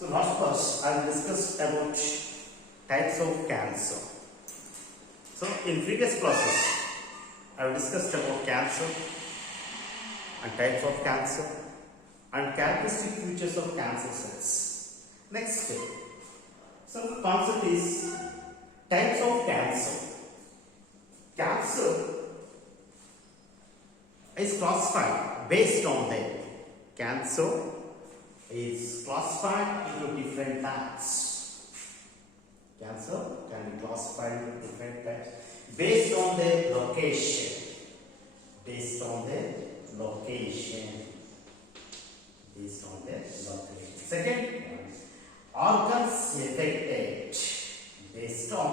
So last class I will discuss about types of cancer. So in previous classes I have discussed about cancer and types of cancer and characteristic features of cancer cells. Next step. So the concept is types of cancer. Cancer is classified based on the cancer is classified into different types. Cancer can be classified into different types based on the location. Based on the location. Based on the location. Second, organs affected. Based on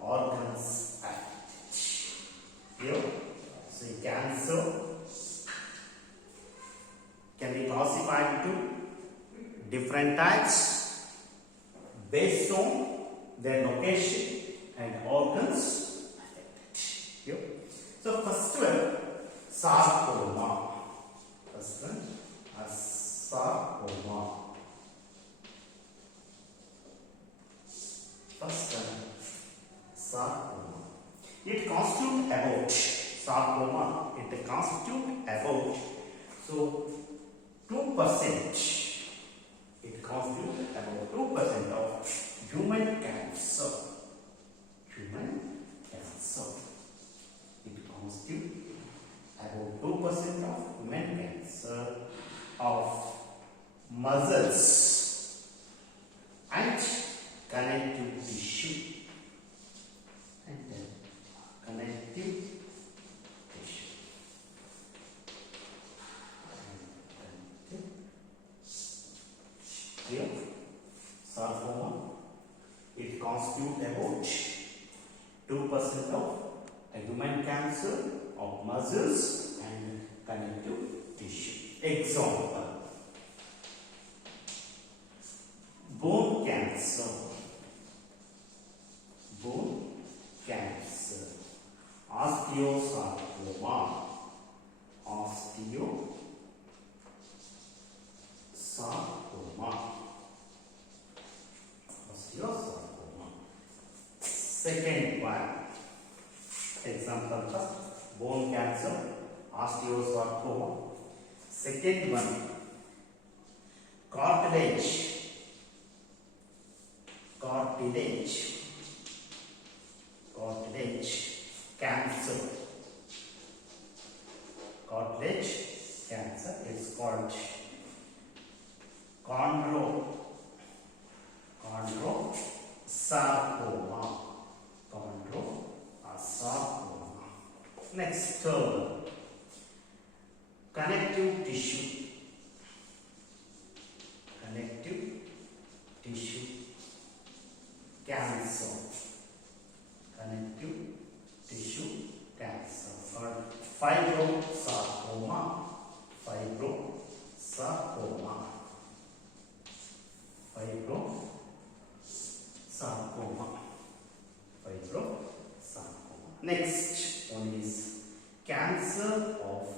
organs affected. Here, see, cancer can be classified into different types based on their location and organs affected. Here. So first one, sarcoma. First one, a sarcoma. First one, sarcoma. It constitutes about sarcoma. It constitutes about 2%. It constitutes about 2% of human cancer. Human cancer. It constitutes about 2% of human cancer of muscles and connective tissue. And then connective tissue. Here, sarcoma, it constitutes about 2% of a human cancer of muscles and connective tissue. Example, bone cancer. Bone cancer. Osteosarcoma. Osteosarcoma. Osteosarcoma. Second one. Example first, bone cancer, osteosarcoma. Second one, cartilage. Cartilage. Cartilage cancer. Cartilage cancer is called chondrosarcoma. Chondrosarcoma. Next term, connective tissue. Connective tissue cancer. Connective tissue cancer called fibrosarcoma. Fibrosarcoma. Fibrosarcoma. Fibrosarcoma. Next one is cancer of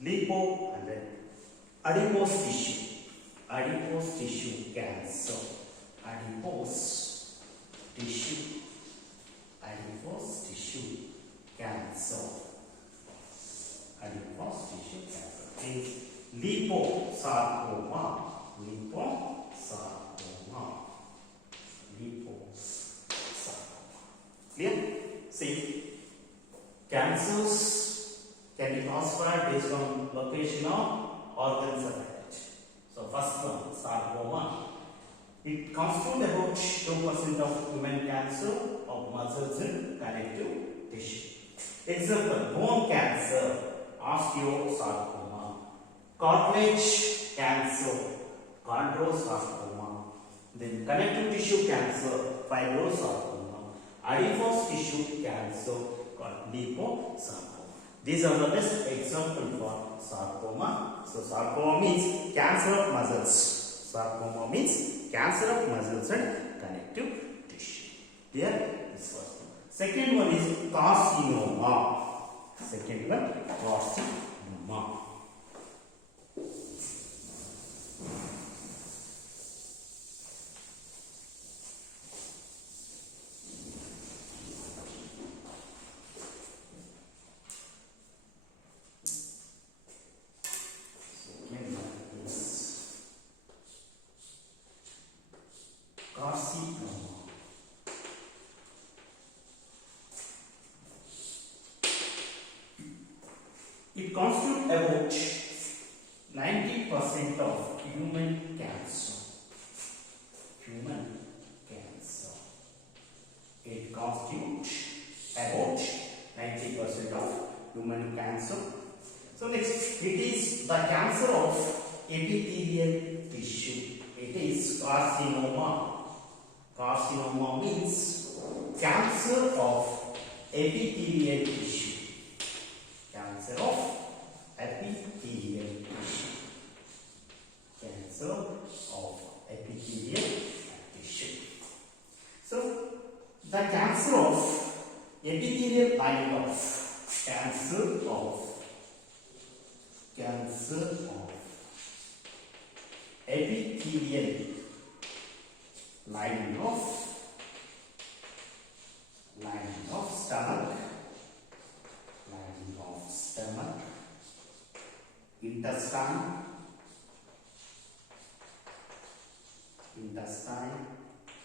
lipo and adipose tissue. Adipose tissue cancer. Adipose tissue. Adipose tissue cancer. Adipose tissue cancer is liposarcoma. Liposarcoma. Liposarcoma. Clear? See, cancers can be classified based on location of organs affected. So first one, sarcoma. It constitutes about 2% of human cancer of muscles and connective tissue. Example, bone cancer, osteosarcoma. Cartilage cancer, chondrosarcoma. Then connective tissue cancer, fibrosarcoma. Adipose tissue cancer called liposarcoma. These are the best examples for sarcoma. So sarcoma means cancer of muscles. Sarcoma means cancer of muscles and connective tissue. Here is first one. Second one is carcinoma. Second one, carcinoma. It constitutes about 90% of human cancer. Human cancer. It constitutes about 90% of human cancer. So next, it is the cancer of epithelial tissue. It is carcinoma. Carcinoma means cancer of epithelial tissue. Cancer of epithelial tissue. Cancer of epithelial tissue. So, the cancer of epithelial lining of cancer of epithelial lining of stomach, intestine,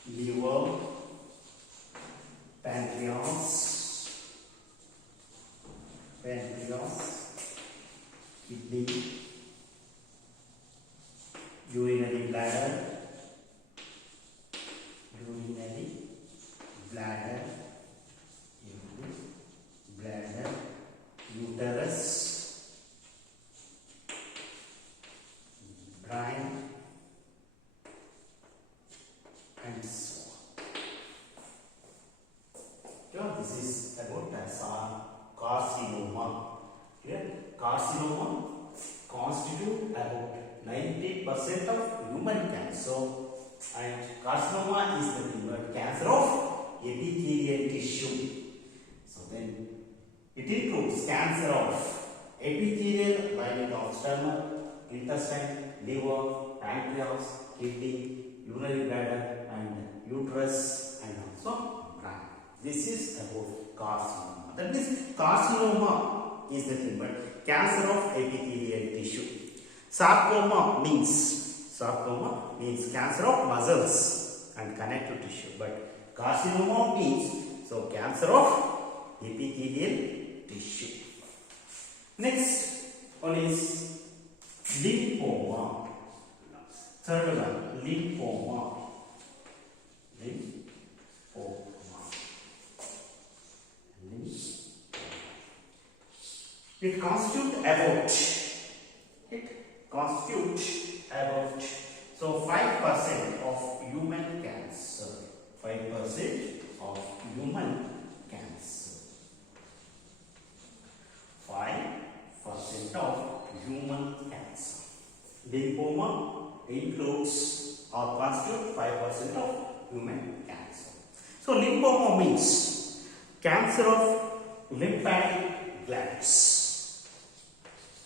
liver, pancreas, kidney, urinary bladder, uterus, brain, and so on. Yeah, this is about carcinoma. Yeah, carcinoma constitute about 90% of human cancer, and carcinoma is the cancer of epithelial tissue. So then it includes cancer of epithelial lining of stomach, intestine, liver, pancreas, kidney, urinary bladder, and uterus, and also brain. This is about carcinoma. That means carcinoma is the thing, but cancer of epithelial tissue. Sarcoma means cancer of muscles and connective tissue, but carcinoma means cancer of epithelial tissue. Next one is lymphoma. Third one, lymphoma. It constitutes about 5% of human cancer. 5% of human cancer. 5% of human cancer. Lymphoma includes or constitutes 5% of human cancer. So lymphoma means cancer of lymphatic glands.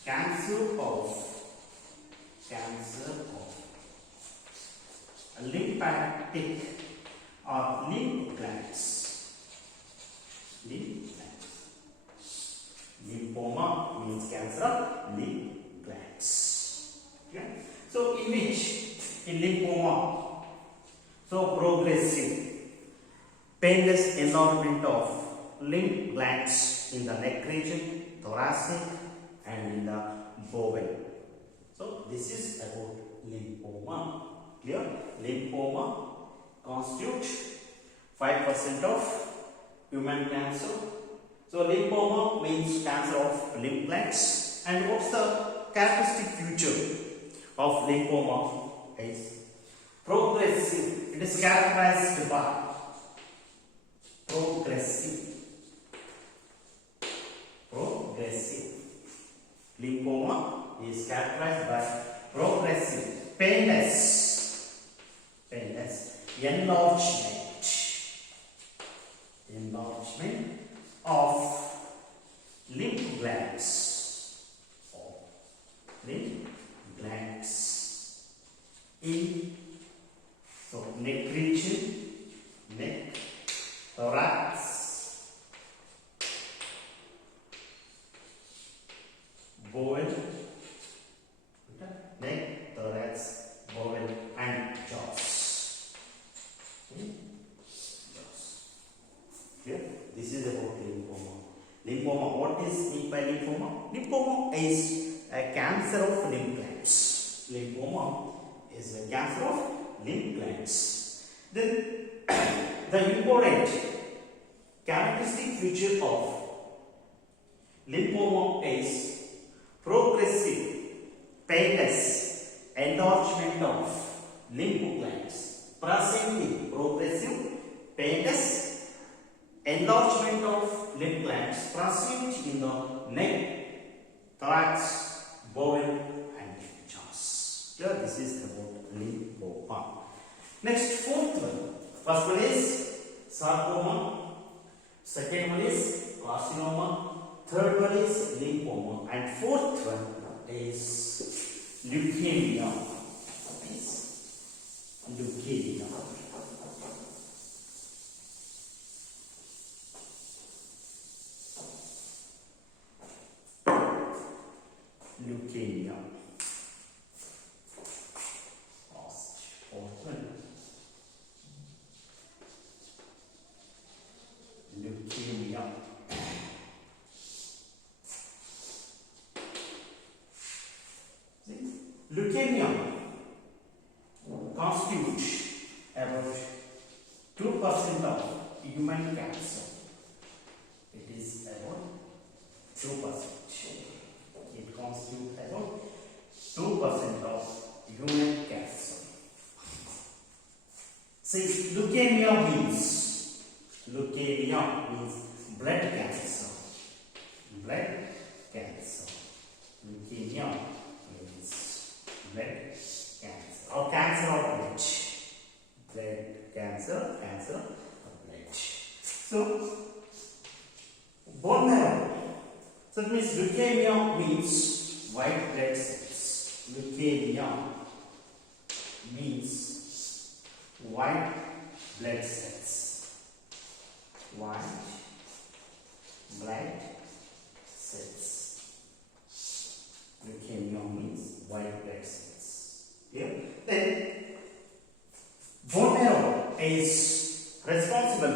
Cancer of lymphatic or lymph glands. Lymphoma means cancer of lymph glands. Okay? So in lymphoma, progressive painless enlargement of lymph glands in the neck region, thoracic, and in the bowel. So this is about lymphoma. Clear? Lymphoma constitutes 5% of human cancer. So lymphoma means cancer of lymph glands. And what's the characteristic feature of lymphoma? Is progressive. It is characterized by progressive. Lymphoma is characterized by progressive, painless enlargement of lymph glands. In neck region, neck, thorax, bowel, neck, thorax, bowel, and jaws. Here, this is about lymphoma. Lymphoma, what is meant by lymphoma? Lymphoma a cancer of lymph glands. Lymphoma is a cancer of lymph glands. Then the important characteristic feature of lymphoma is progressive painless enlargement of lymph glands. Presently, progressive painless enlargement of lymph glands present in the neck, thorax, bowel, and jaws. Here, this is about lymphoma. Next, fourth one. First one is sarcoma. Second one is carcinoma. Third one is lymphoma. And fourth one is leukemia. Leukemia. Leukemia. Fourth one. Leukemia. Leukemia constitutes about 2% of human cancer. It is about 2%. It constitutes about 2% of human cancer. See, leukemia means blood cancer. Blood cancer. Leukemia means blood cancer or cancer of blood. Blood cancer, cancer of blood. So, bone marrow. So it means leukemia means white blood cells. Leukemia means white blood cells. White blood cells. Leukemia means white blood cells. Yeah. Then bone marrow is responsible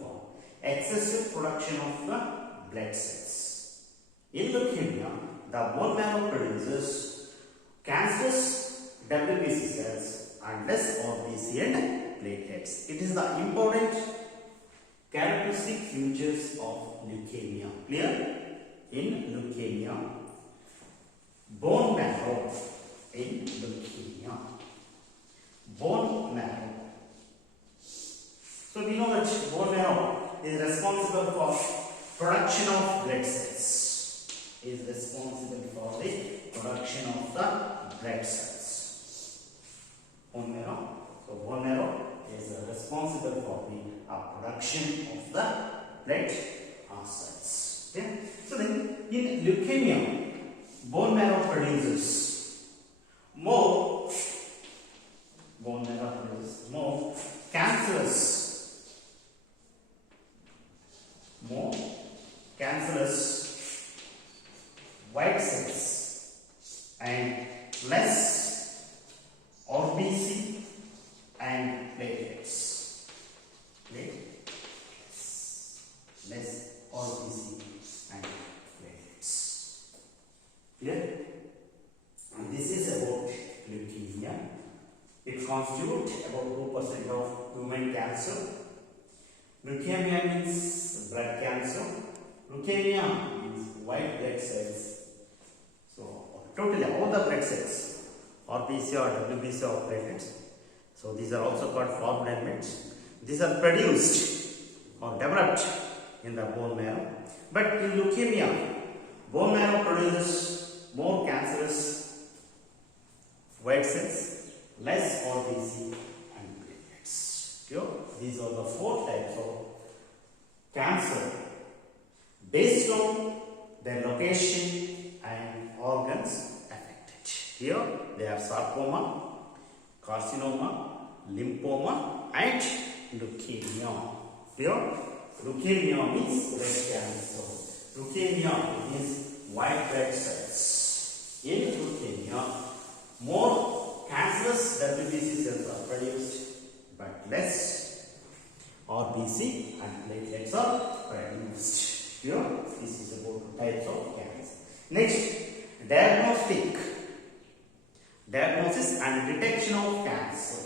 for excessive production of the blood cells. In leukemia, the bone marrow produces cancerous WBC cells and less RBC and platelets. It is the important characteristic features of leukemia. Clear? In leukemia, bone marrow. In leukemia, bone marrow. So we know that bone marrow is responsible for production of blood cells. Is responsible for the production of the blood cells. Bone marrow. So bone marrow is responsible for the production of the blood cells. Okay. So then, in leukemia, bone marrow produces more cancerous white cells and less RBC and platelets. Less RBC and platelets. Clear? And this is about leukemia. It constitutes about 2% of human cancer. Leukemia means blood cancer. Leukemia means white blood cells. So totally all the blood cells, RBC or WBC or platelets. So these are also called formed elements. These are produced or developed in the bone marrow. But in leukemia, bone marrow produces more cancerous white cells, less RBC and platelets. These are the 4 types of cancer based on their location and organs affected. Here they are sarcoma, carcinoma, lymphoma and leukemia. Here leukemia means blood cancer. Leukemia means white blood cells. In leukemia, more cancerous WBC cells are produced but less RBC and platelets are produced. Here, this is about types of cancer. Next, diagnosis and detection of cancer.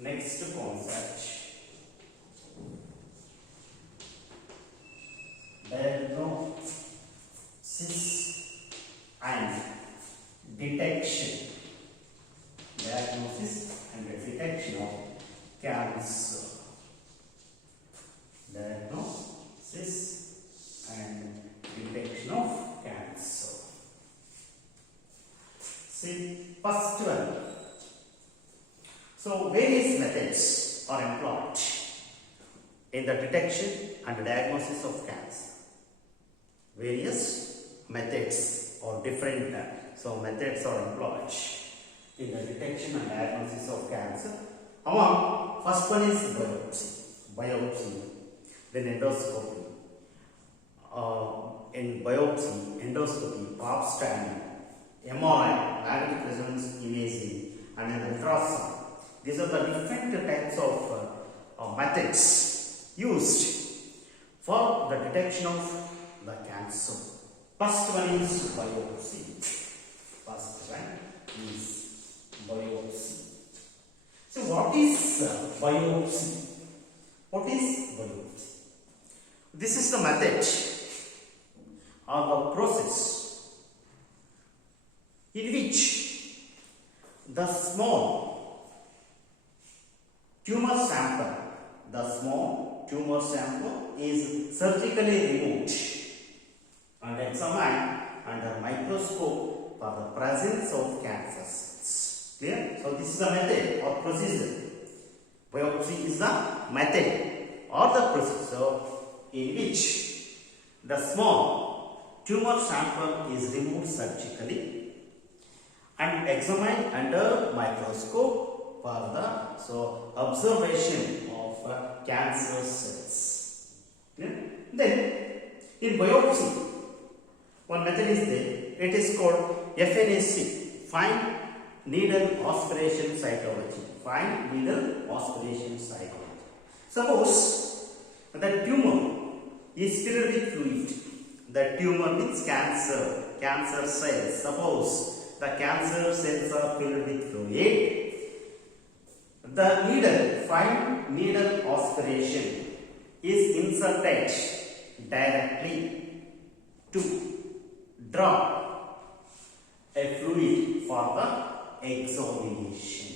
Next concept. Diagnosis and detection. Diagnosis and detection of cancer. Diagnosis and detection of cancer. See, first one. So, various methods are employed in the detection and diagnosis of cancer. Various methods or different methods are employed in the detection and diagnosis of cancer. Among first one is biopsy, then endoscopy. In biopsy, endoscopy, pap scanning, MRI, magnetic resonance imaging, and an ultrasound. These are the different types of methods used for the detection of the cancer. First one is biopsy. So what is biopsy? This is the method or the process in which the small tumor sample is surgically removed and examined under microscope for the presence of cancer cells. Clear? So this is the method or procedure. Biopsy is the method or the procedure in which the small tumor sample is removed surgically and examined under microscope for the observation of cancer cells. Yeah? Then in biopsy, one method is there. It is called FNAC, fine needle aspiration cytology. Suppose the tumor is filled with fluid. The tumor means cancer cells. Suppose the cancer cells are filled with fluid. The fine needle aspiration is inserted directly to draw a fluid for the examination.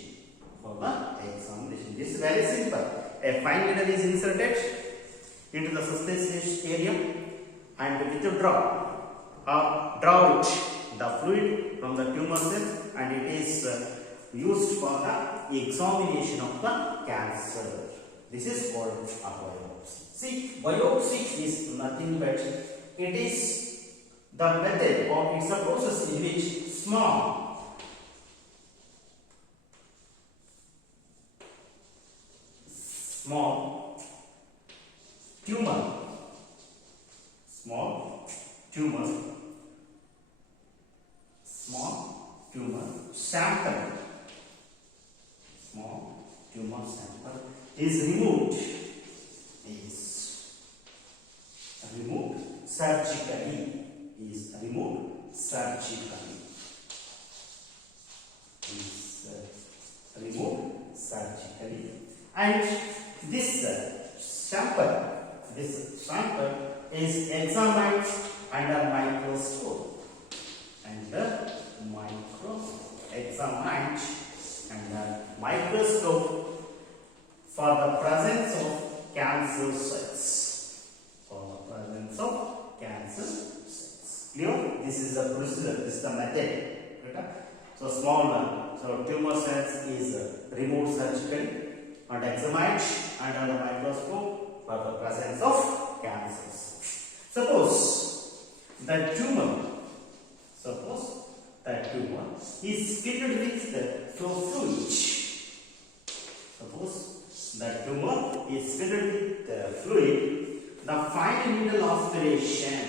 This is very simple. A fine needle is inserted into the subspacious area and with a draw out the fluid from the tumor cell, and it is used for the examination of the cancer. This is called a biopsy. See, biopsy is nothing but it is the method or it's a process in which small tumor sample is removed surgically. And this sample is examined under microscope. For the presence of cancer cells. Clear? This is the procedure, this is the method. Okay? So small tumor cells is removed surgically and examined under the microscope for the presence of cancers. Suppose the tumor is filled with fluid. The fine needle aspiration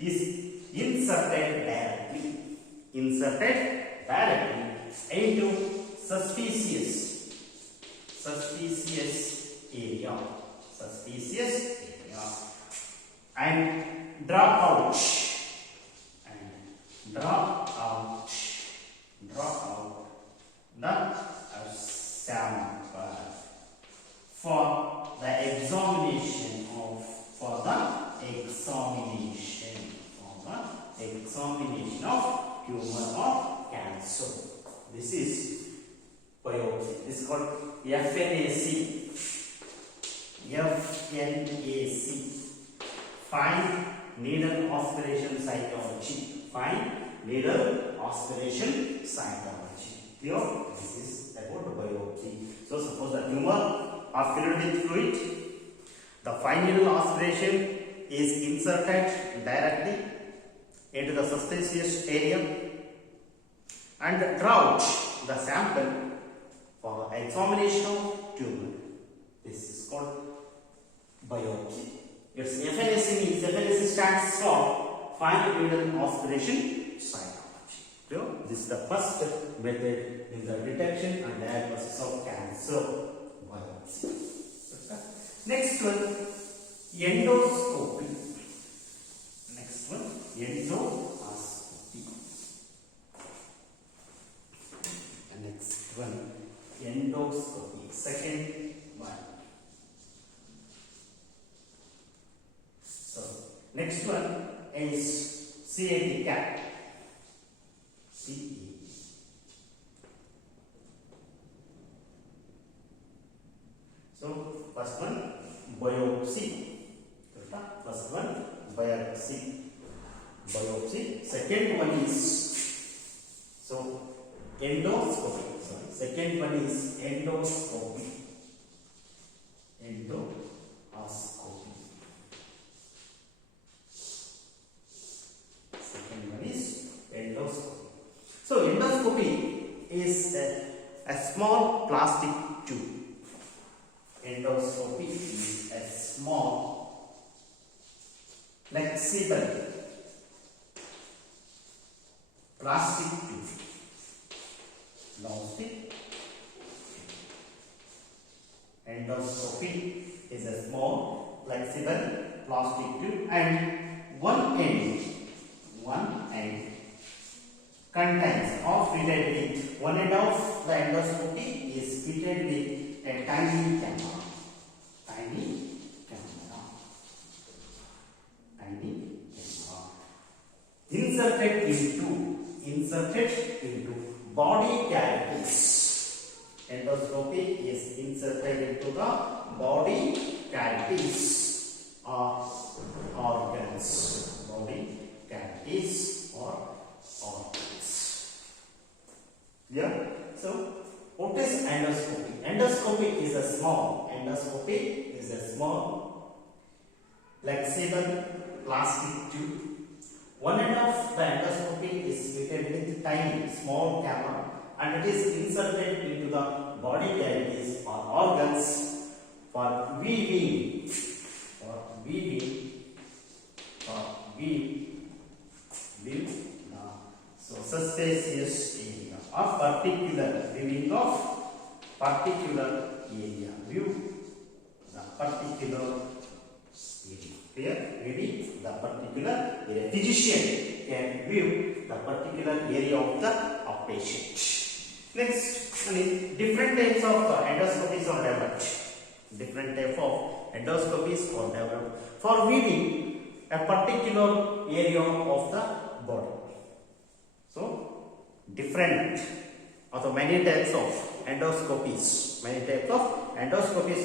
is inserted directly into suspicious area, and draw out the sample for the examination of tumor or cancer. This is biopsy. This is called FNAC. Fine needle aspiration cytology. Here, this is about the biopsy. So, suppose the tumor are filled with fluid. The fine needle aspiration is inserted directly into the suspicious area and draw out the sample for examination of tumor. This is called biopsy. Its FNAC means FNAC stands for fine needle aspiration cytology. So, this is the first method in the detection and diagnosis of cancer biopsy. Next one, endoscopy. Endoscopy. Second one. So, next one is CAT CAT. So, first one biopsy. Second one is endoscopy. Second one is endoscopy. Second one is endoscopy. So endoscopy is a small plastic tube. Endoscopy is a small flexible plastic tube. Endoscopy is a small flexible plastic tube, and one end contains or fitted with one end of the endoscopy is fitted with a tiny camera. Inserted into body cavities. Endoscopy is inserted into the body cavities or organs. Yeah. So, what is endoscopy? Endoscopy is a small flexible plastic tube. One end of the endoscopy is fitted with tiny small camera, and it is inserted into the body cavities or organs for viewing suspicious area of particular area. Here, the particular area. Physician can view the particular area of the patient. Next, different types of endoscopies are developed. For viewing a particular area of the body. So, many types of endoscopies.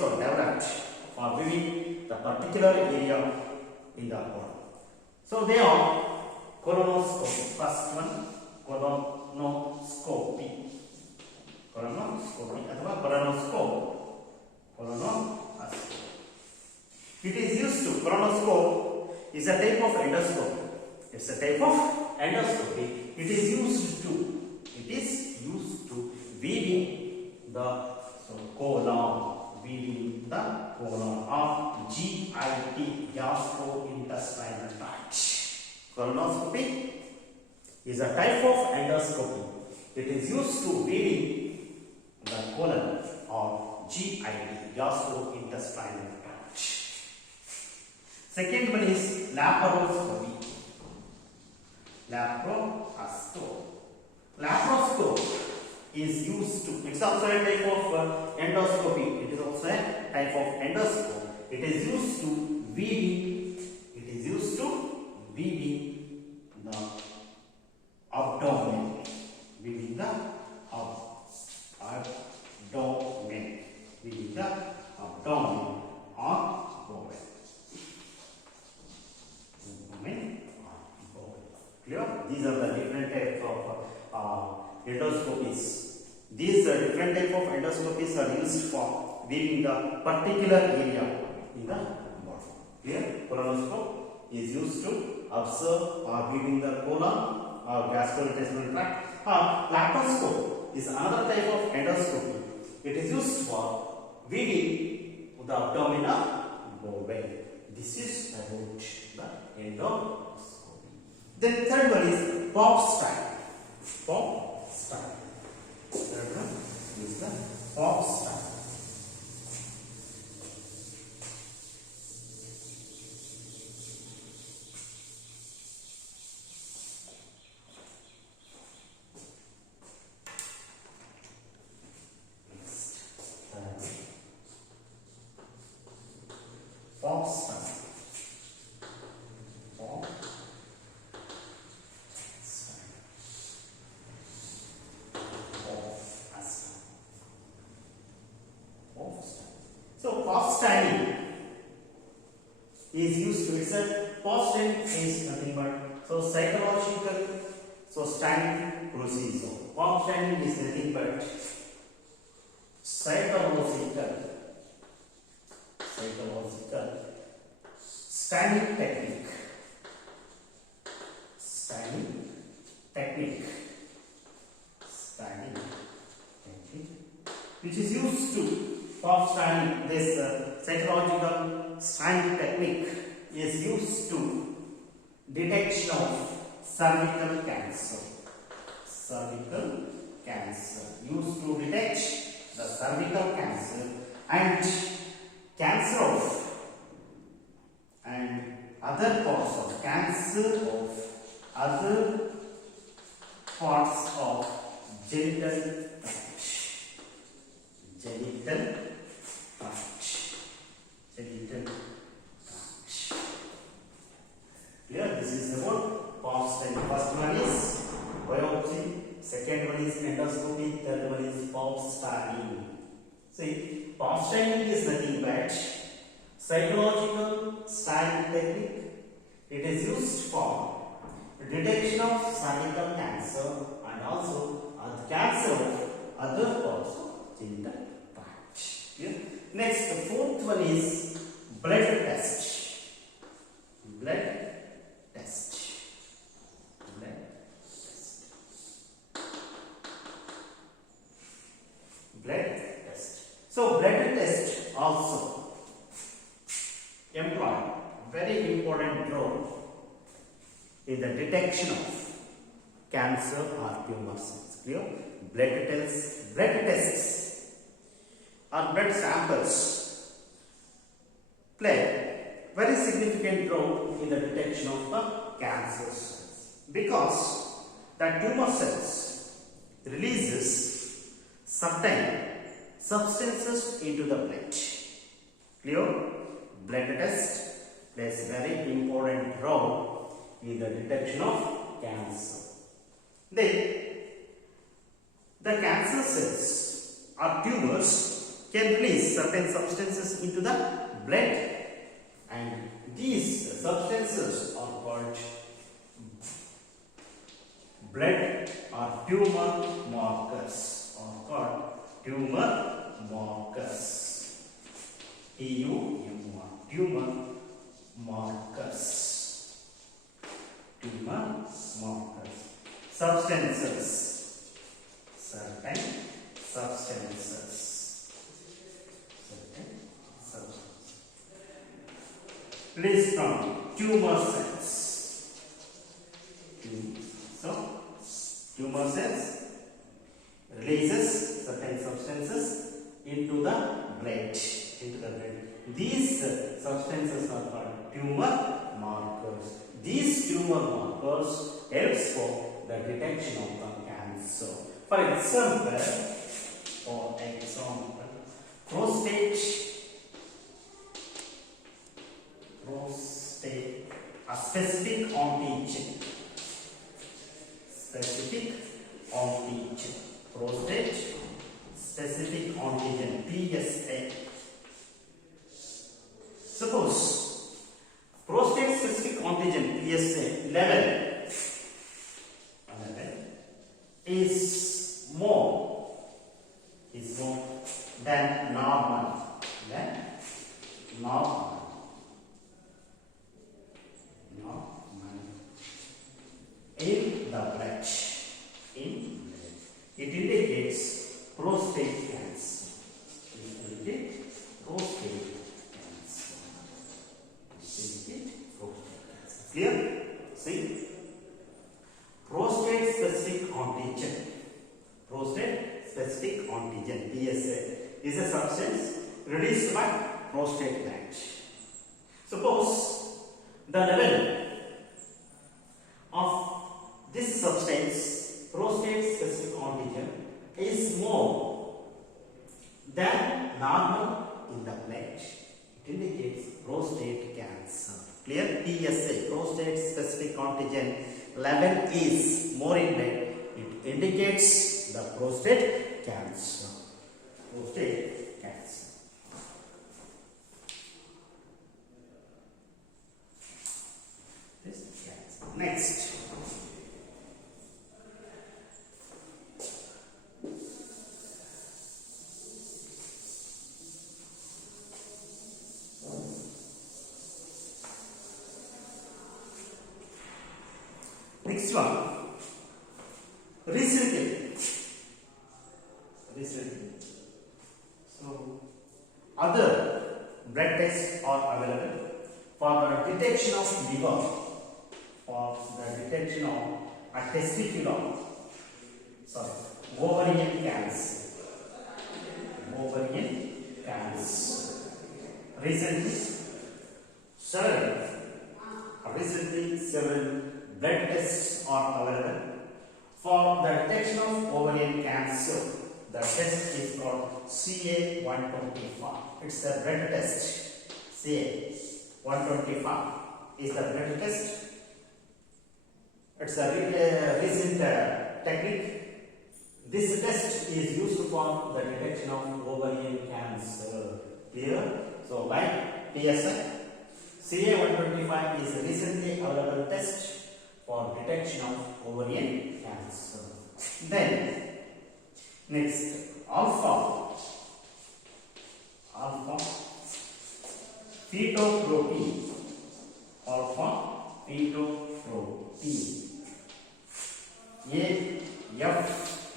are developed for viewing the particular area in the body. So they are colonoscopy. First one, colonoscopy. It is used to colonoscope is a type of endoscopy. It's a type of endoscopy. It is used to viewing the colon. Or GIT, gastrointestinal tract. Colonoscopy is a type of endoscopy. It is used to weaving the colon or GIT, gastrointestinal tract. Second one is laparoscopy. Laparoscope is used to, it's also a type of endoscopy. It is also a type of endoscope. It is used to weaving the abdomen. Weaving the abdomen. Weaving the abdomen or bowel. Clear? These are the different types of endoscopies. These different types of endoscopies are used for weaving the particular area in the body. Clear? Colonoscope is used to observe or weaving the colon or gastrointestinal tract. Laparoscope is another type of endoscopy. It is used for weaving the abdominal bowel. This is about the endoscopy. Then third one is pop style. Pop style. Third one is the pop style. Pop style. So pop styling is used to, it's a pop styling is nothing but psychological styling procedure. Pop styling is nothing but psychological styling technique. Which is used to pop styling. This psychological styling technique is used to detection of cervical cancer. Used to detect the cervical cancer and cancer of and other parts of cancer of other parts of genital tract. Clear? This is about pop styling. First one is biopsy, second one is endoscopy, third one is pop styling. See, pop styling is nothing but psychological styling technique. It is used for detection of cervical cancer and also cancer of other parts of genital tract. Yeah. Next, the fourth one is blood test. So blood test also employ very important role in the detection of cancer or tumor cells. Clear? Blood tests or blood samples play very significant role in the detection of the cancer cells, because the tumor cells releases certain substances into the blood. Clear? Blood test plays very important role in the detection of cancer. Then the cancer cells or tumors can release certain substances into the blood, and these substances are called blood or tumor markers, tumor markers. Tumor markers. Substances. Certain substances. Released from tumor cells. So, tumor cells prostate, a specific antigen, prostate specific antigen PSA. Suppose prostate specific antigen PSA level is more than normal, in the blood. It indicates prostate cancer. Clear? See? Prostate specific antigen PSA is a substance released by prostate gland. Suppose the level of this substance, prostate specific antigen, is more than normal in the blood. It indicates prostate cancer. Clear? PSA, prostate specific antigen level is more in blood. It indicates the prostate cancer. Next. Next one. Recently. So, other blood tests are available for the detection of liver, for the detection of a ovarian cancer. Recently, several blood tests are available for the detection of ovarian cancer. The test is called CA-125. It's the blood test. CA-125 is the blood test. It's a recent technique. This test is used for the detection of ovarian cancer. Clear? So, like PSA, CA-125 is a recently available test for detection of ovarian cancer. Then, next, alpha fetoprotein. Alpha fetoprotein. AFP,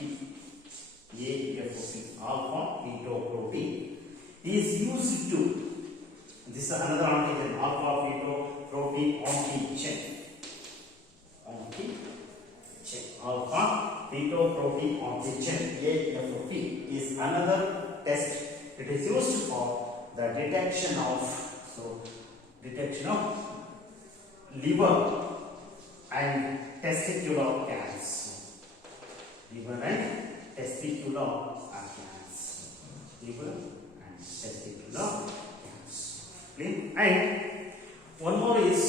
alpha fetoprotein is used to, this is another antigen, alpha fetoprotein antigen. Alpha fetoprotein antigen AFP is another test. It is used for the detection of liver and testicular cancer. Liver and testicular cancer. And one more is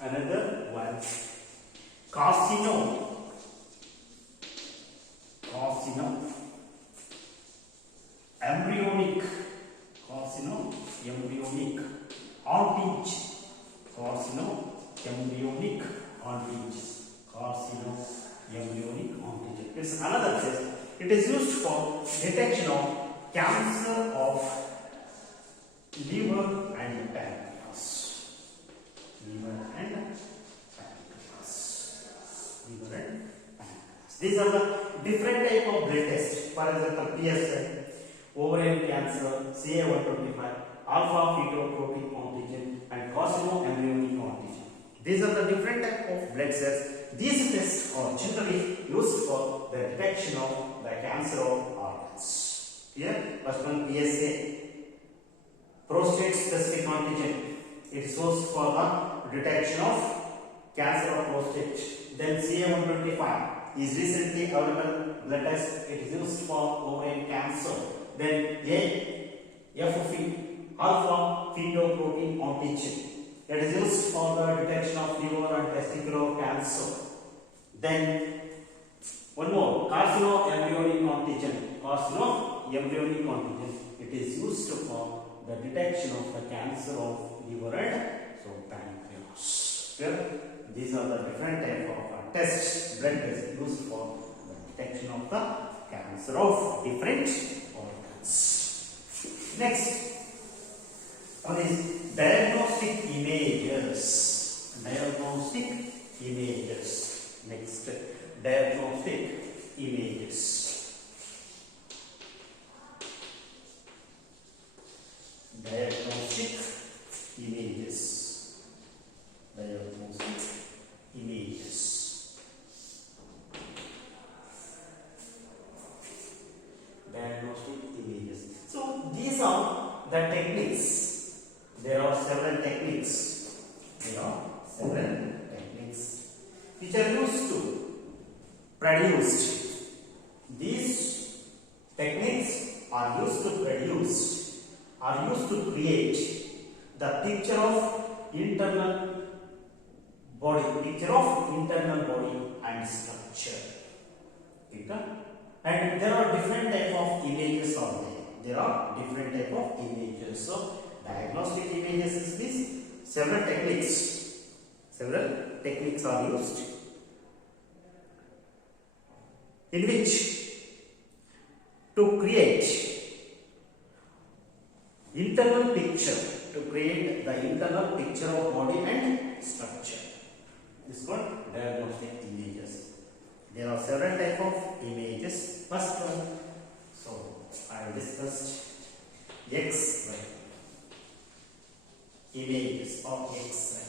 another one, carcinoma, embryonic antigen. It's another test. It is used for detection of cancer of liver and pancreas. These are the different type of blood tests. For example, PSA, ovarian cancer, CA-125, alpha fetoprotein antigen, and carcinoembryonic antigen. These are the different type of blood cells. These tests are generally used for the detection of the cancer of organs. Here, first one, PSA, prostate specific antigen. It is used for the detection of cancer of prostate. Then CA125 is recently available blood test. It is used for ovarian cancer. Then AFP, alpha fetoprotein antigen. It is used for the detection of liver and testicular cancer. Then one more, carcinoembryonic antigen. Carcinoembryonic antigen. It is used for the detection of the cancer of liver and pancreas. Clear? These are the different type of tests, blood tests used for the detection of the cancer of different organs. Next, one is diagnostic images. Diagnostic images. Next, diagnostic images. Diagnostic images. Diagnostic images. Diagnostic images. So these are the techniques. There are several techniques. There are several techniques which are used to produce. These techniques are used to produce, are used to create the picture of internal body and structure. Okay? And there are different type of images out there. There are different type of images. So diagnostic images means several techniques. Several techniques are used in which to create internal picture, to create the internal picture of body and structure. This is called diagnostic images. There are several type of images. First one, so I discussed X-ray. Images of X-ray.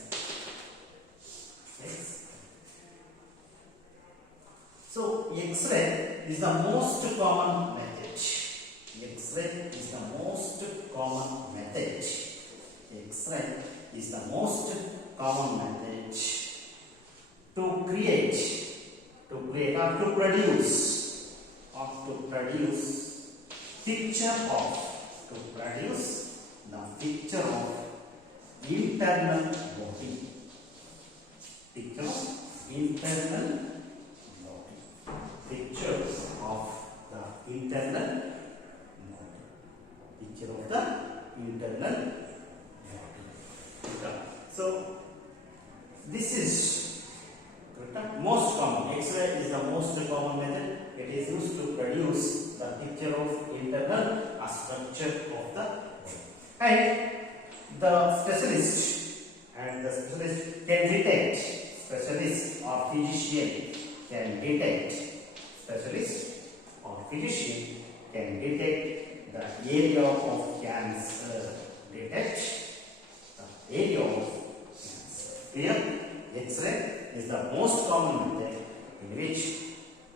So X-ray is the most common method. X-ray is the most common method. X-ray is the most common method to create or to produce picture of the picture of internal body. Picture of internal body. Picture of the internal body. Picture of the internal body. Okay. So this is most common. X-ray is the most common method. It is used to produce the picture of internal structure of the body. And the specialist can detect, specialist or physician can detect, the area of cancer. Detect the area of cancer. Here, X-ray is the most common method in which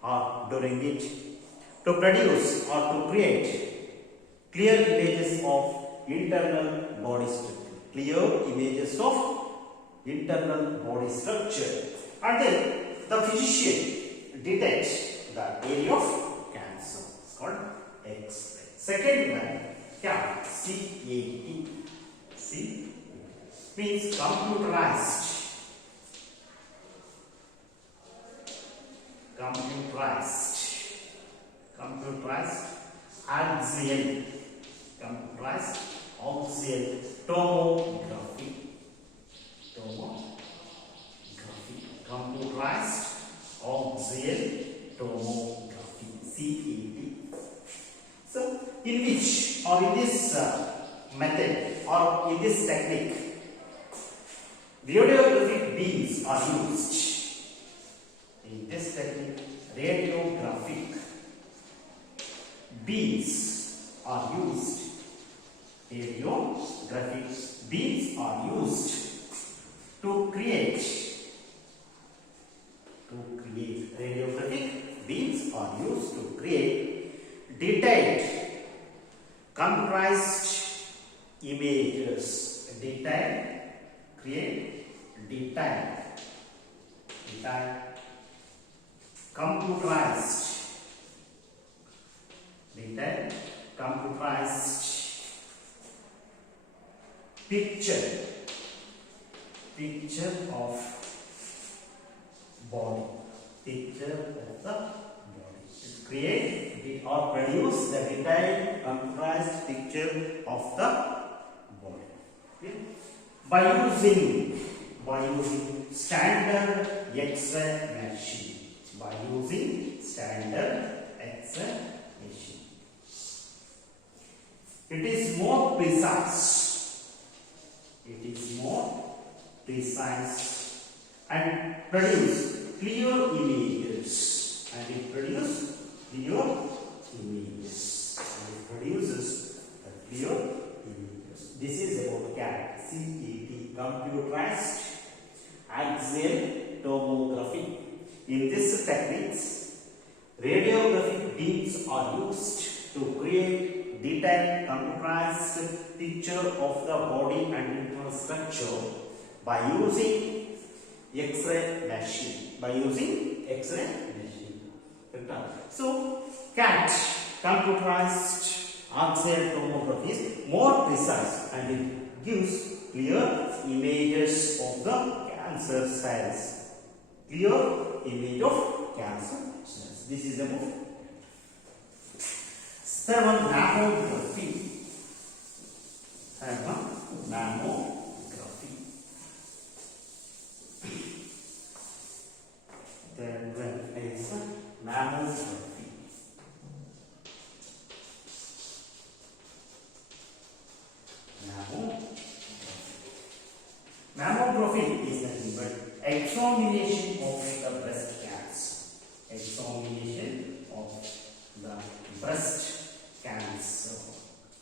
or during which to produce or to create clear images of internal body structure. Clear images of internal body structure. And then the physician detects the area of cancer. It's called X-ray. Second one, CAT. C-A-T. C means computerized. Axial tomography. Computerized axial tomography. CAT. So, in which or in this method or in this technique, radiographic beams are used. In this technique, radiographic beams are used. Radiographic beams are used to create. Radiographic beams are used to create detailed, computerized images. Create detailed, detect computerized picture of body, create or produce the detailed computerized picture of the body. Okay? By using standard X-ray machine. It is more precise and produce clear images. It produces the clear images. This is about CAT, C-A-T, computerized axial tomography. In this techniques, radiographic beams are used to create detailed computerized picture of the body and internal structure by using X-ray machine. So, CAT, computerized axial tomography, is more precise and it gives clear images of the cancer cells. Clear image of cancer cells. This is about mammography. Then when is mammography. Mammography is nothing but examination of the breast cancer.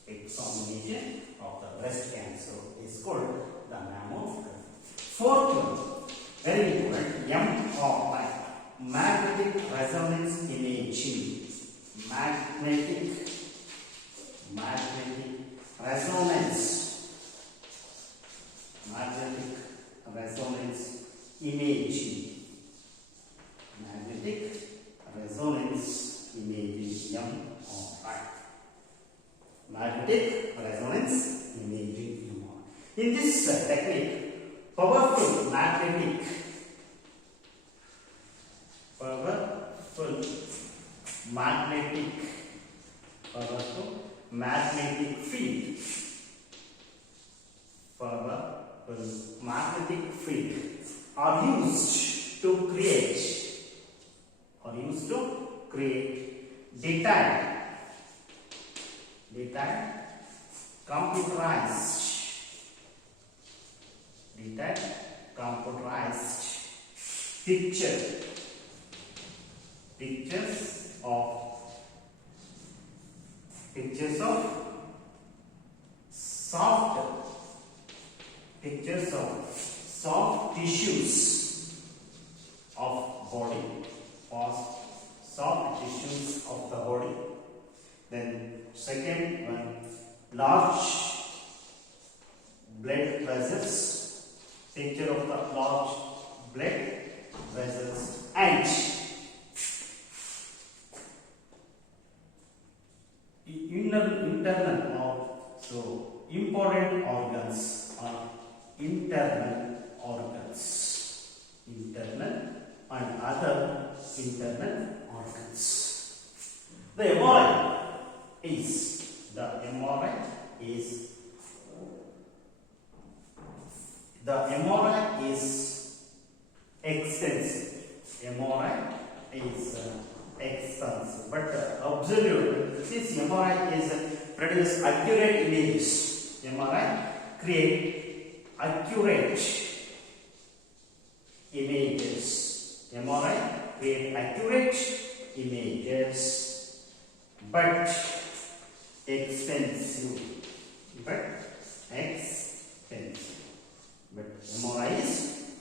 Examination of the breast cancer is called the mammography. Fourth one, very important, MRI, magnetic resonance imaging. Magnetic resonance imaging. Magnetic resonance imaging. In this technique, powerful magnetic field are used to create detailed computerized pictures of soft tissues of body, Then second one, large blood vessels, picture of the large blood vessels, and internal or so important organs are internal and other internal organs. The MRI is extensive. But observe this MRI is produce accurate images. MRI create accurate images, but expensive. But MRI is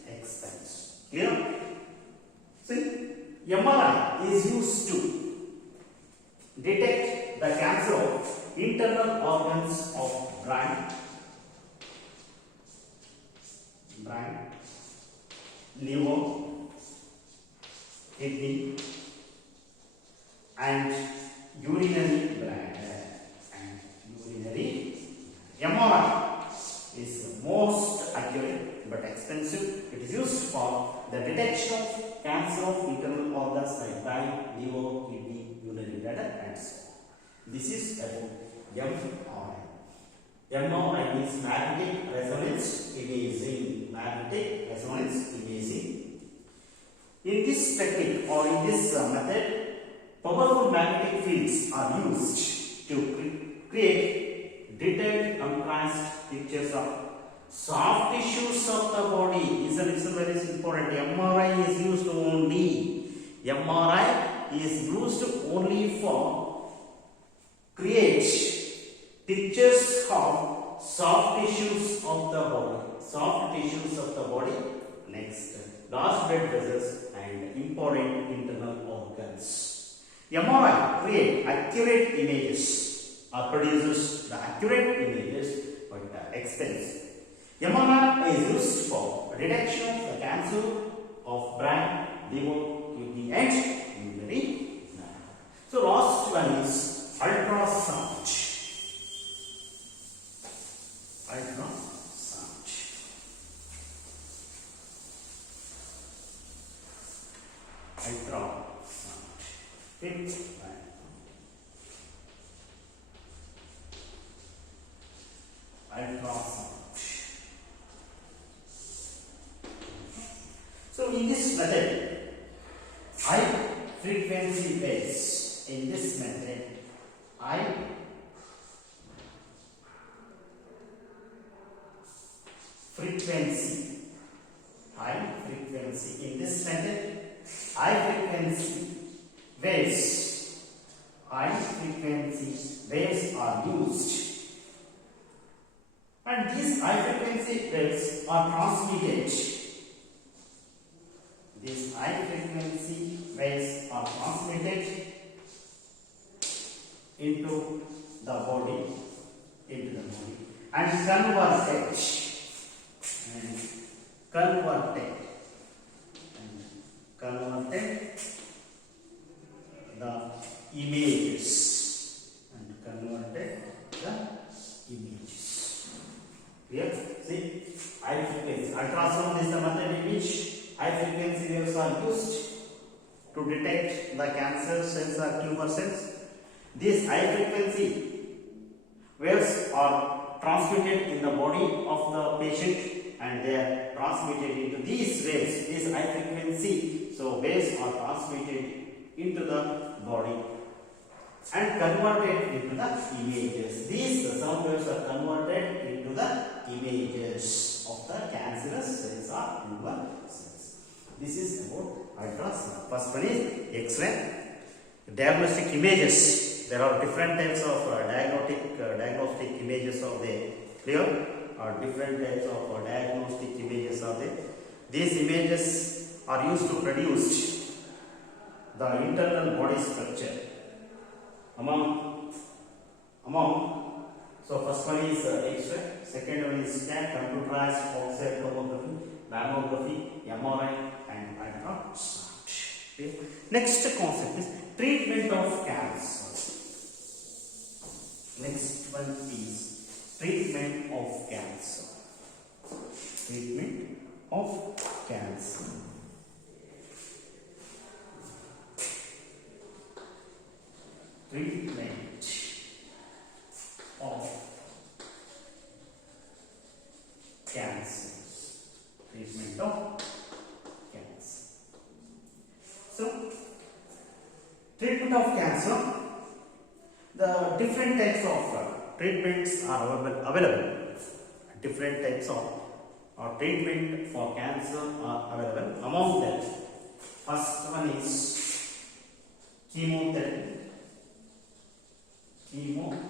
expensive. Clear? See, MRI is used to detect the cancer of internal organs of brain, liver, kidney, and urinary bladder. And urinary MRI is most accurate but expensive. It is used for the detection of cancer of internal organs like bile, liver, kidney, urinary bladder, and so on. This is about MRI. MRI means magnetic resonance imaging. Magnetic resonance imaging. In this technique or in this method, powerful magnetic fields are used to create detailed contrast pictures of soft tissues of the body. This is very important. MRI is used only for create pictures of soft tissues of the body. Soft tissues of the body. Next, large blood vessels and important internal organs. MRI create accurate images or produces the accurate images but expensive. MRI is used for detection of the cancer of brain, liver, kidney, and urinary. So last one is ultrasound. Ultrasound. So in this method, high frequency waves. In this method, high frequency. In this method, high frequency waves are used, and these high frequency waves are transmitted. These high frequency waves are transmitted into the body, and converted the images Here, see, high frequency. Ultrasound is the method in which high frequency waves are used to detect the cancer cells or tumor cells. These high frequency waves are transmitted in the body of the patient, and they are transmitted into these waves, these high frequency. So waves are transmitted into the body and converted into the images. These sound waves are converted into the images of the cancerous cells or tumor cells. This is about ultrasound. First one is X-ray. Diagnostic images. There are different types of diagnostic images of the clear. Or different types of diagnostic images are there. These images are used to produce the internal body structure. So first one is X-ray, second one is scan, computerized oxide tomography, mammography, MRI, and ultrasound. Okay. Next concept is treatment of cancer. Next one is treatment of cancer. Treatment of cancer. Treatment of cancer. Treatment of cancer. So, treatment of cancer. The different types of treatments are available. Different types of treatment for cancer are available. Among them, first one is chemotherapy. Chemotherapy.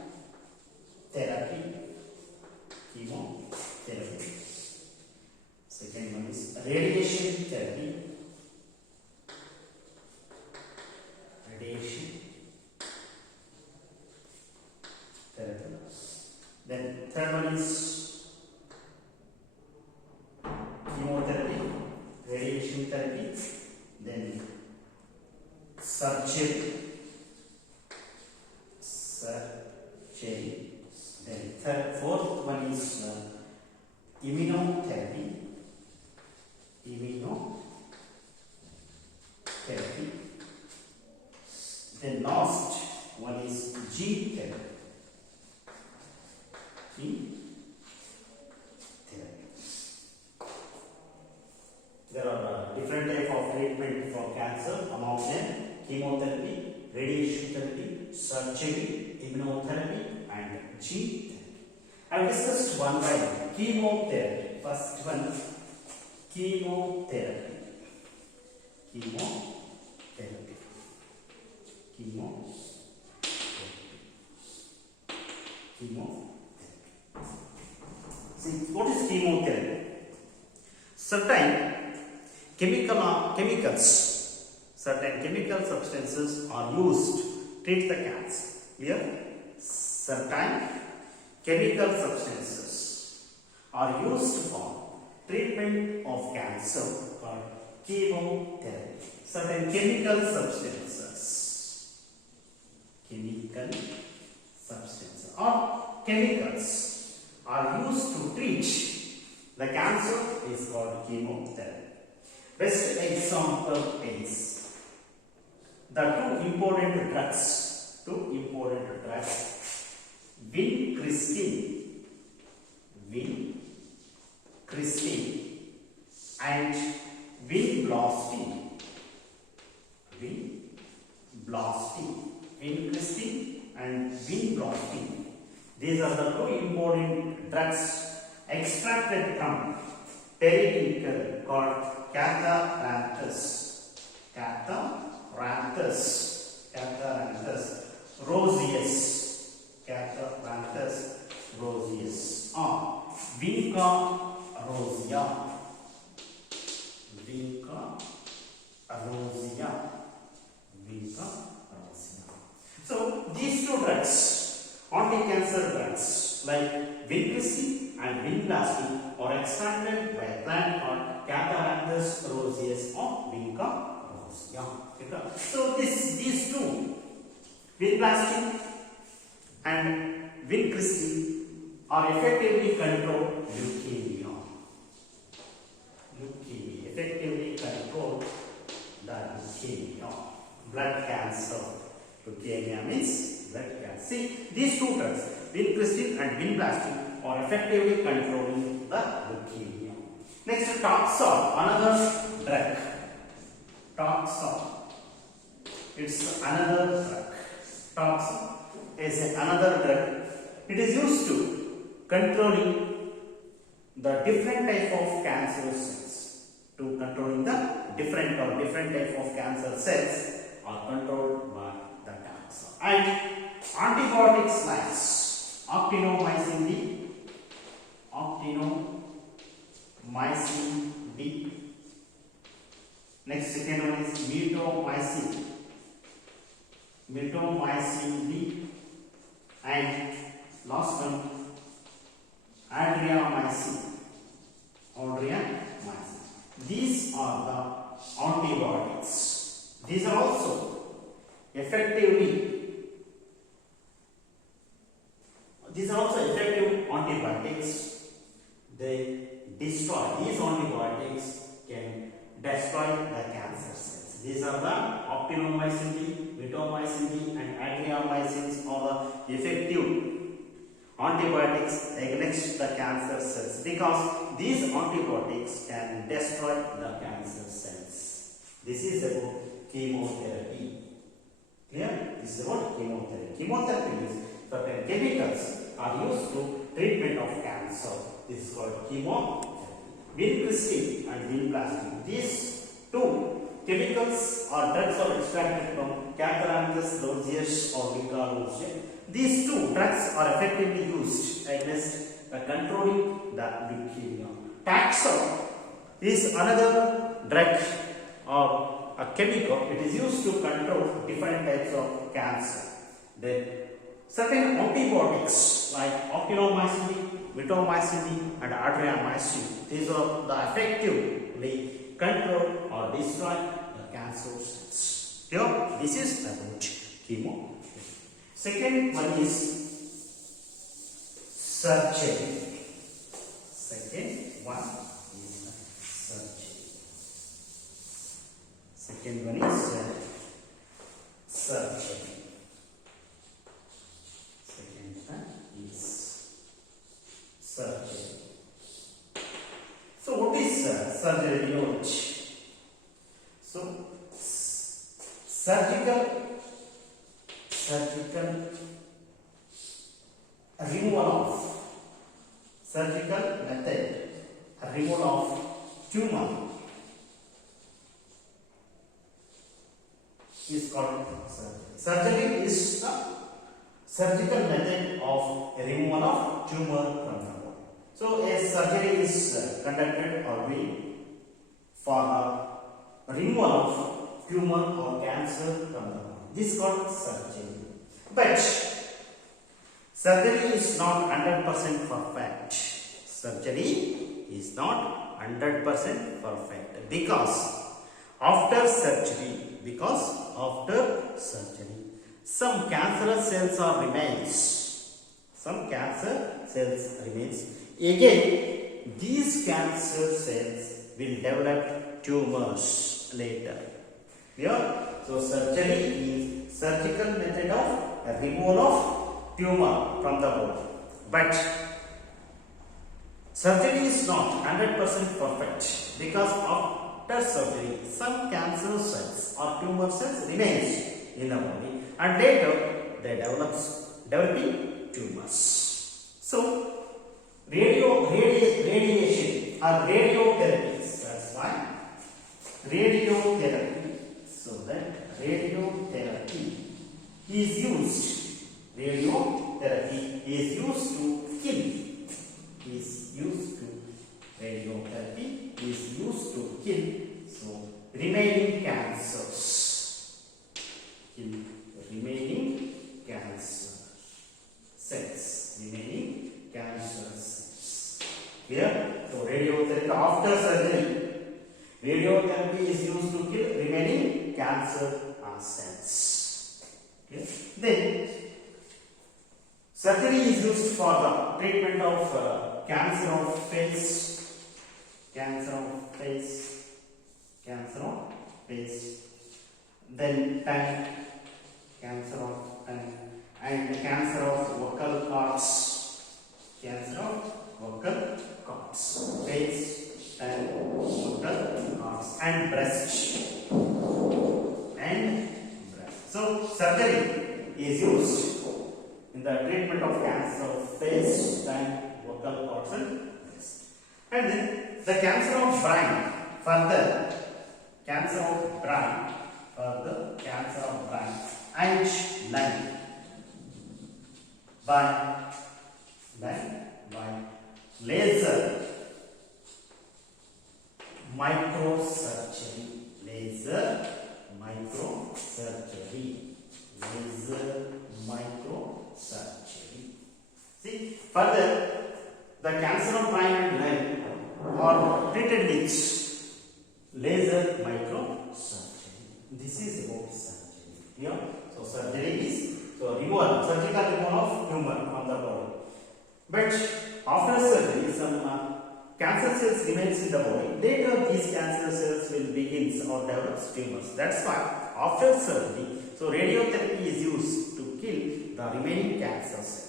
Second one is radiation therapy. Then third one is chemotherapy, radiation therapy. Then change. Then fourth one is immunotherapy. Then last one is gene therapy. There are different types of treatment for cancer, among them chemotherapy, radiation therapy, surgery, immunotherapy, and gene therapy. I have discussed one by one. Chemotherapy. First one, chemotherapy. See, what is chemotherapy? Certain chemical substances are used to treat the cancer. Here, certain chemical substances are used for treatment of cancer called chemotherapy. Certain chemical substances or chemicals are used to treat the cancer is called chemotherapy. Best example is the two important drugs, vincristine and vinblastine. Vincristine and vinblastine. These are the two important drugs extracted from periwinkle called Catharanthus roseus or Vinca rosea. So these two drugs, anti-cancer drugs like vincristine and vinblastine, are extracted by a plant called Catharanthus roseus or Vinca rosea. So these two, vinblastine and vincristine, are effectively control leukemia. Effectively control the leukemia. Blood cancer. Leukemia means blood cancer. See, these two drugs, vincristine and vinblastine, are effectively controlling the leukemia. Next, Taxol, another drug. Taxol. It's another drug. Taxol is another drug. It is used to controlling the different type of cancer cells. To controlling the different type of cancer cells are controlled by the Taxol. And antibiotics like actinomycin D. Next, second one is mitomycin D. And last one, adriamycin. These are the antibiotics. These are also effective antibiotics. They destroy. These antibiotics can destroy the cancer cells. These are the actinomycin D, mitomycin D, and adriamycins are the effective antibiotics against the cancer cells, because these antibiotics can destroy the cancer cells. This is about chemotherapy. Clear? This is about chemotherapy. Chemotherapy is certain chemicals are used to treatment of cancer. This is called chemotherapy. Vincristine and vinblastine. These two chemicals or drugs are extracted from Catharanthus roseus or Vinca rosea. These two drugs are effectively used against controlling the leukemia. Taxol is another drug or a chemical. It is used to control different types of cancer. Then certain antibiotics like actinomycin D, mitomycin D, and adriamycin. These are the effectively control or destroy the cancer cells. Here, this is about chemo. Second one is surgery. Second one is surgery. Second one is surgery. Second one is surgery. So what is surgery unit? So surgical removal of surgical method removal of tumor is called surgery. Surgery is the surgical method of removal of tumor from the body. So a surgery is conducted or made for removal of tumor or cancer from the body. This is called surgery. But surgery is not 100% perfect. Surgery is not 100% perfect because after surgery, some cancerous cells are remains. Some cancer cells remains. Again, these cancer cells will develop tumors later. Here, so surgery is surgical method of removal of tumor from the body. But surgery is not 100% perfect because after surgery, some cancer cells or tumor cells remains in the body and later they developing tumors. So radiation or radiotherapies, that's why radiotherapy. So that radiotherapy is used. Radiotherapy is used to kill. Radiotherapy is used to kill remaining cancers. Kill remaining cancer cells. Remaining cancer cells. Here, so radiotherapy after surgery. Radiotherapy is used to kill remaining cancer cells. Okay. Then, surgery is used for the treatment of cancer of face, then tongue, cancer of tongue, and cancer of vocal cords, face, tongue, vocal cords, and breast. So surgery is used in the treatment of cancer of face, tongue, vocal cords, and breast. And then the cancer of brain, further cancer of brain and lung by laser microsurgery. See, further the cancer of brain and lung are treated with laser microsurgery. This is about surgery. Here, so surgery is surgical removal of tumor from the body. But after surgery, some cancer cells remains in the body. Later, these cancer cells will begin or develop tumors. That's why after surgery, so radiotherapy is used to kill the remaining cancer cells.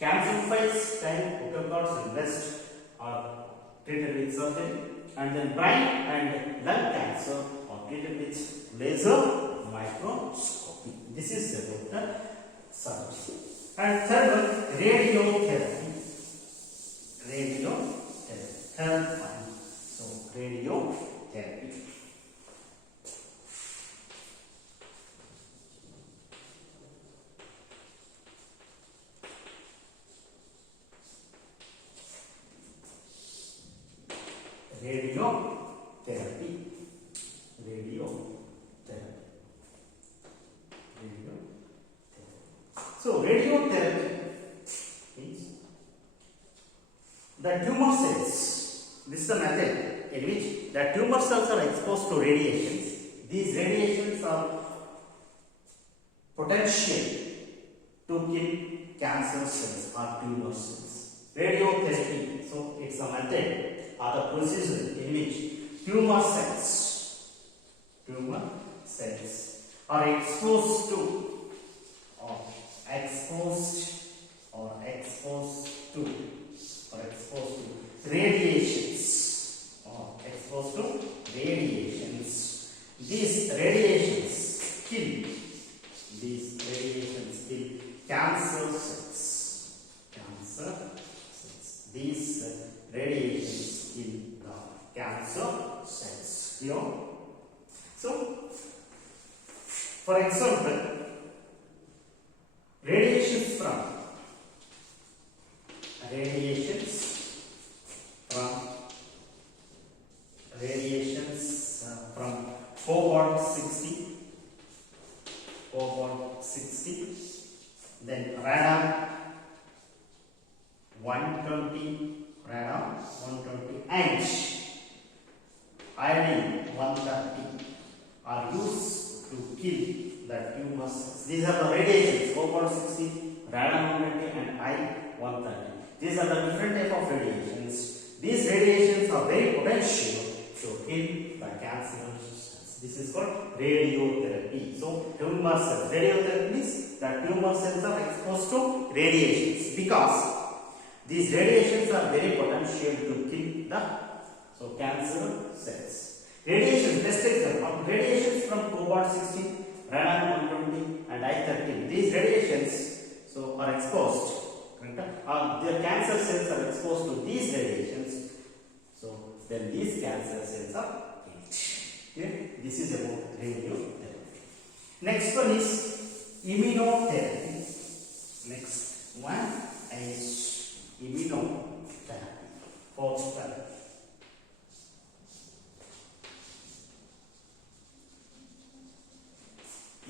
Cancer face, tongue, vocal cords, and breast are treated with surgery, and then brain and lung cancer are treated with laser microscopy. This is about the surgery. And third one, radiotherapy. Third one, so radiotherapy. So radiotherapy means the tumor cells. This is a method in which the tumor cells are exposed to radiations. These radiations are potential to kill cancer cells or tumor cells. Radiotherapy. So it's a method or the procedure in which tumor cells are exposed to or exposed to radiations or exposed to radiations. These radiations kill cancer cells. These radiations kill the cancer cells. Here. So, for example, radiations from cobalt 60, then radon 120, and iodine 130 are used to kill the tumor cells. These are the radiations: cobalt 60, radon 120, and I-130. These are the different type of radiations. These radiations are very potential to kill the cancer cells. This is called radiotherapy. So, tumor cells. Radiotherapy means that tumor cells are exposed to radiations because these radiations are very potential to kill the cancer cells. Radiation, best example, radiations from cobalt 60, radon 120, and I-30. These radiations are exposed. The cancer cells are exposed to these radiations. So then these cancer cells are killed. Okay? This is about radiotherapy. Next one is immunotherapy. Next one is immunotherapy. Fourth one.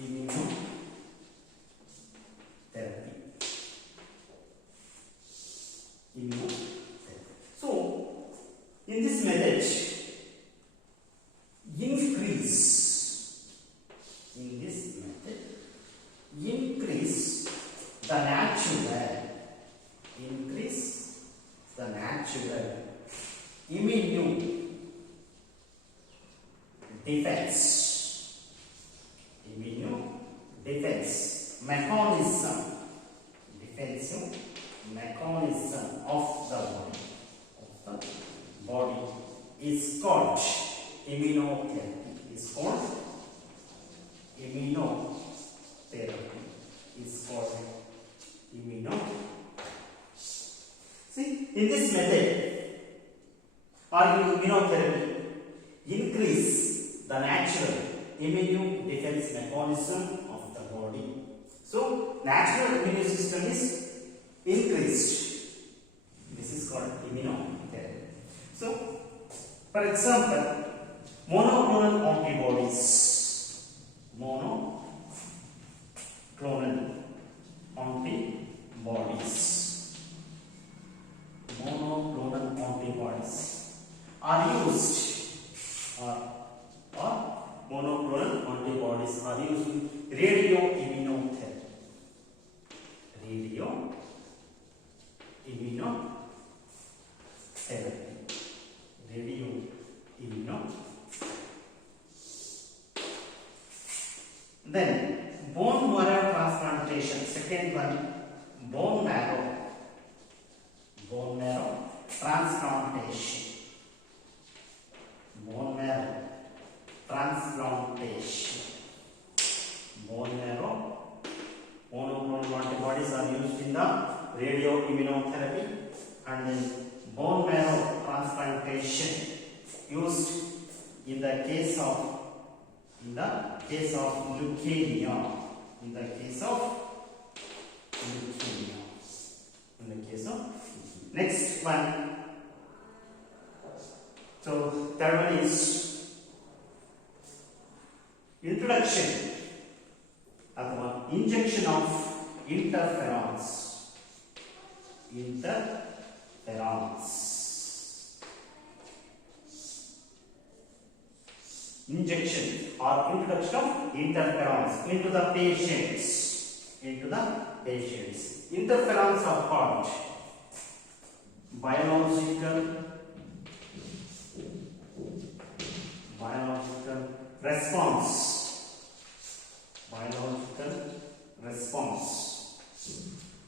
Immunotherapy. So, in this method, increase the natural immune defense mechanism, defensive mechanism of the body is called immunotherapy. See, in this method, or immunotherapy, increase the natural immune defense mechanism of the body. So, natural immune system is increased. This is called immunotherapy. So, for example, monoclonal antibodies. Monoclonal antibodies are used, or monoclonal antibodies are used in radioimmunotherapy. Then bone marrow transplantation. Second one, bone marrow transplantation. Bone marrow monoclonal antibodies are used in the radioimmunotherapy, and then bone marrow transplantation used in the case of leukemia. Next one. So third one is introduction or injection of interferons. Injection or introduction of interferons into the patients. Interferons are called biological response,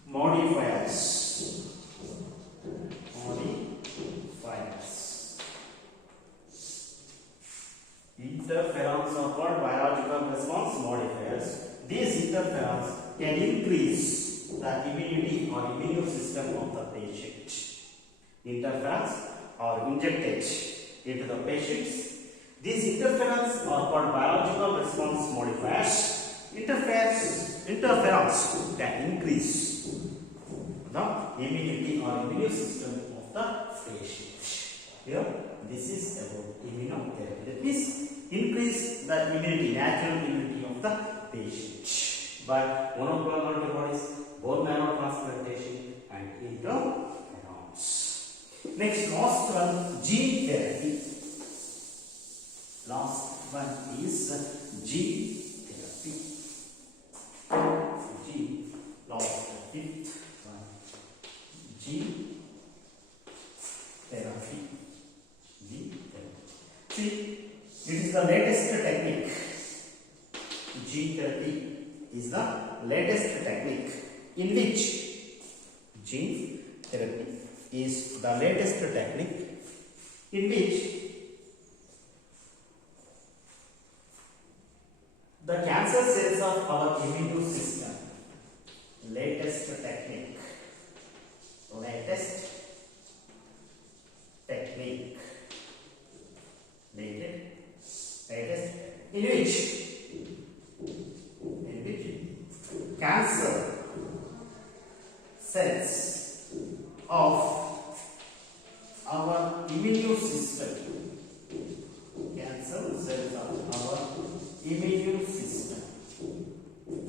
modifiers, interferons are called biological response modifiers. These interferons can increase the immunity or immune system of the patient. Interferons are injected into the patients. These interferons are called biological response modifiers. Interferons can increase the immunity or immune system of the patient. Here, this is about immunotherapy. That means increase the immunity, natural immunity of the patient by monoclonal antibodies, bone marrow transplantation, and interferons. Next, last one, gene therapy. Last one is gene therapy. Fifth one, gene therapy. See, it is the latest technique. Gene therapy is the latest technique in which gene therapy is the latest technique in which the cancer cells of our immune system, latest technique, in which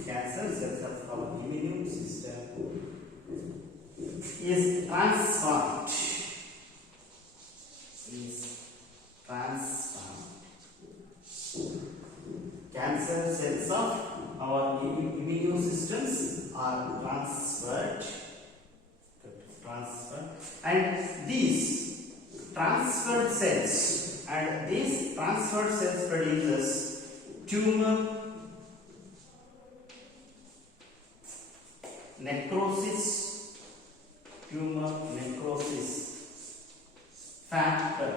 cancer cells of our immune system, is transformed. Cancer cells of our immune systems are transferred, and these transferred cells produces tumor necrosis factor,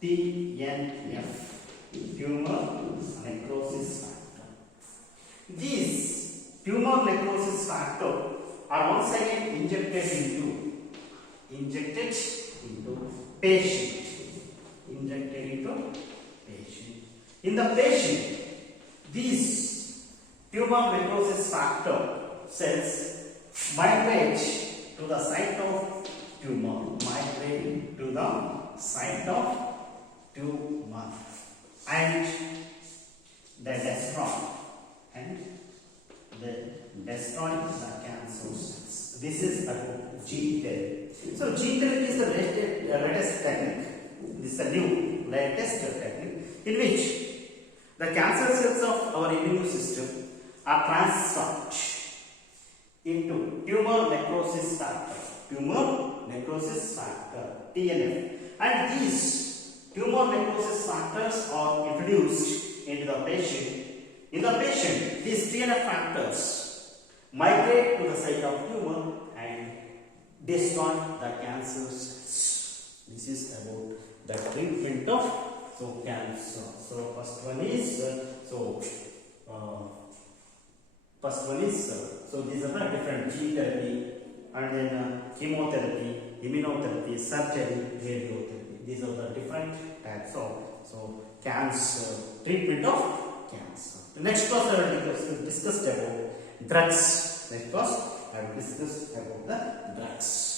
TNF, tumor necrosis factor. These tumor necrosis factor are once again injected into patient. In the patient, these tumor necrosis factor cells migrate to the site of tumor, and they destroy the cancer cells. This is about gene therapy. So gene therapy is the latest technique. This is a new latest technique in which the cancer cells of our immune system are transformed into tumor necrosis factor, TNF, and these tumor necrosis factors are introduced into the patient. In the patient, these TNF factors migrate to the site of tumor and destroy the cancer cells. This is about the treatment of cancer. So first one is these are the different gene therapy, and then chemotherapy, immunotherapy, surgery, radiotherapy. These are the different types of cancer, treatment of cancer. The next class I will discuss about drugs. Next class I will discuss about the drugs.